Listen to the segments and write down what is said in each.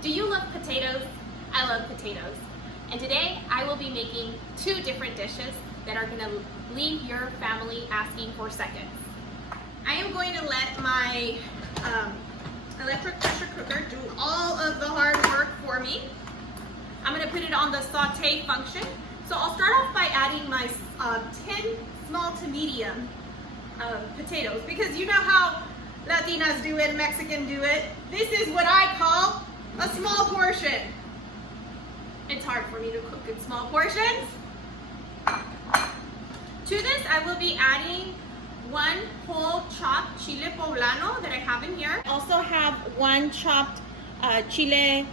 Do you love potatoes? I love potatoes. And today I will be making two different dishes that are gonna leave your family asking for seconds. I am going to let my electric pressure cooker do all of the hard work for me. I'm gonna put it on the saute function. So I'll start off by adding my 10 small to medium potatoes, because you know how Latinas do it, Mexican do it. This is what I call a small portion. It's hard for me to cook in small portions. To this, I will be adding one whole chopped chile poblano that I have in here. I also have one chopped chile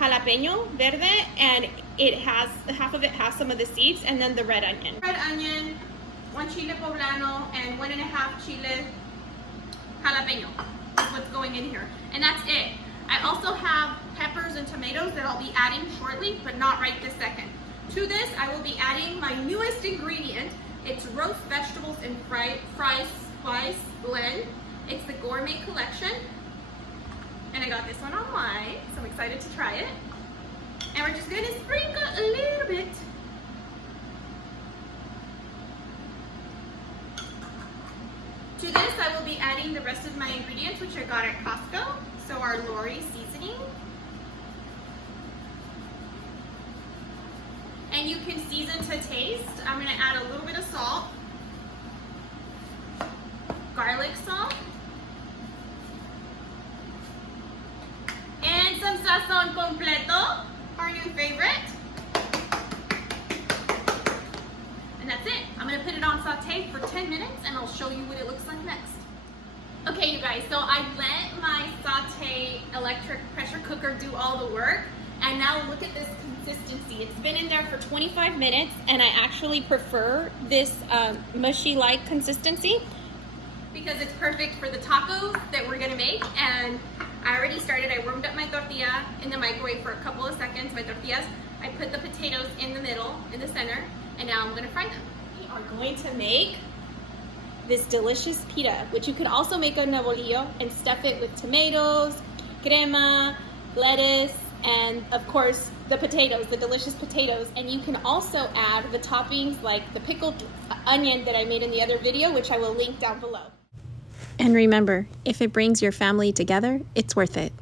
jalapeno verde, and it has, half of it has some of the seeds, and then the red onion. Red onion, one chile poblano, and 1.5 chile jalapeno. That's what's going in here. And that's it. I also have peppers and tomatoes that I'll be adding shortly, but not right this second. To this, I will be adding my newest ingredient. It's roast vegetables and fry spice blend. It's the Gourmet Collection. And I got this one online, so I'm excited to try it. And we're just gonna sprinkle a little bit. To this, I will be adding the rest of my ingredients, which I got at Costco. So our Lori seasoning. And you can season to taste. I'm gonna add a little bit of salt, garlic salt, and some sazon completo, our new favorite. And that's it. I'm gonna put it on saute for 10 minutes and I'll show you what it looks like next. Okay, you guys, so I let my saute electric pressure cooker do all the work, and now look at this consistency. It's been in there for 25 minutes, and I actually prefer this mushy-like consistency because it's perfect for the tacos that we're gonna make. And I already started. I warmed up my tortilla in the microwave for a couple of seconds, my tortillas. I put the potatoes in the middle, in the center, and now I'm gonna fry them. We are going to make this delicious pita, which you could also make a bolillo and stuff it with tomatoes, crema, lettuce, and of course the potatoes, the delicious potatoes. And you can also add the toppings like the pickled onion that I made in the other video, which I will link down below. And remember, if it brings your family together, it's worth it.